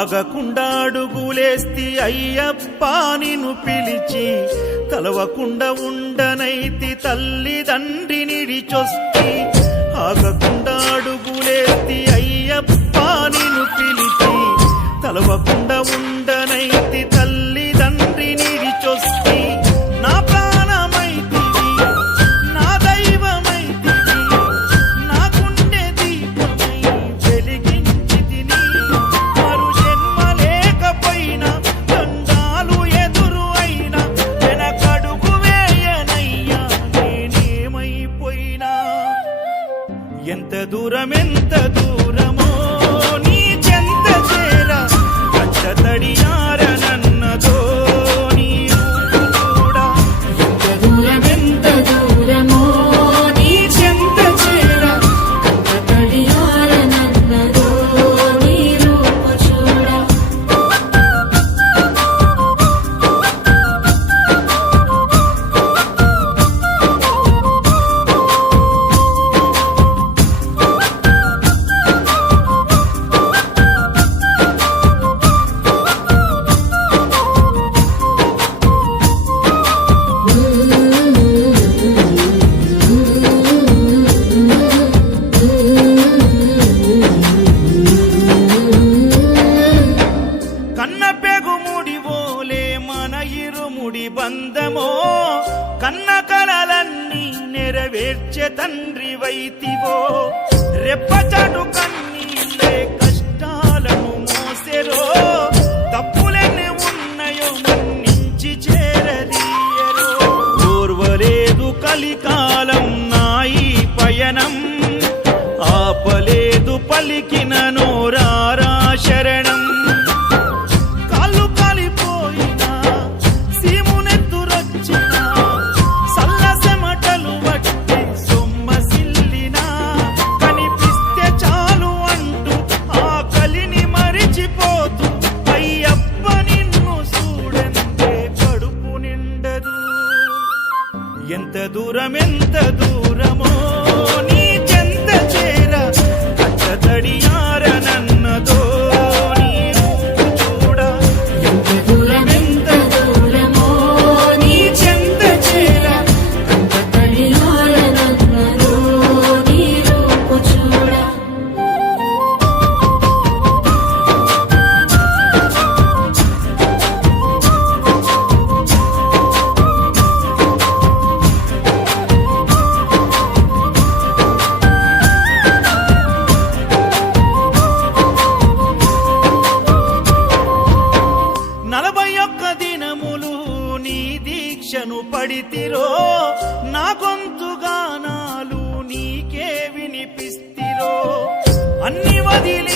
ఆగకుండా అడుగులేస్తి అయ్యప్ప నిన్ను పిలిచి, కలవకుండా ఉండనైతి తల్లిదండ్రి నిడిచొస్తి. ఆగకుండా అడుగులేస్తి అయ్యప్ప నిన్ను పిలిచి, కలవకుండా ఉండనైతి తల్లిదండ్రి నిడిచొస్తి. నా ప్రాణమైతివి, నా దైవమైతివి, నా గుండె దీపమై వెలిగించితిని. మరు జన్మ లేకపోయినా, దండాలు ఎదురు అయినా, వెనకడుగు వేయనయ్యా నేనేమైపోయినా. ఎంత దూరమో నీ చెంత చేర, కంట తడియారనన్నదో నీ రూపు చూడ. ఎంత దూరమో నీ చెంత చేర, కంట తడియారనన్నదో నీ రూపు చూడ. కన్న పెగుముడి ఓలే మన ఇరుముడి బంధమో, కన్న కలలన్నీ నెరవేర్చే తండ్రి వైతివో. రెప్పచాటు కన్నీళ్ళే కష్టాలను మోసెరో, తప్పులెన్ని ఉన్నాయో మన్నించి చేరదీయరో. ఓర్వలేదు కలికాలం నాయి పయనం, ఆపలేదు పలికిన నోరారా శరణం. కాళ్ళు కాలిపోయినా, సీమునెత్తురొచ్చినా, సల్ల చెమటలు వట్టి సొమ్మసిల్లినా, కనిపిస్తే చాలు అంటూ ఆకలిని మరిచిపోతూ, అయ్యప్ప నిన్ను చూడందే కడుపు నిండదు. ఎంత దూరమో నీ చెంత చేర, కంట తడియారనన్నదో నీ రూపు చూడ. ఎంత దూరమో నీ చెంత చేర, కంట తడియారనన్నదో నీ రూపు చూడ. దినములు నీ దీక్షను పడితిరో, నా గొంతుగానాలు నీకే వినిపిస్తిరో. అన్ని వదిలి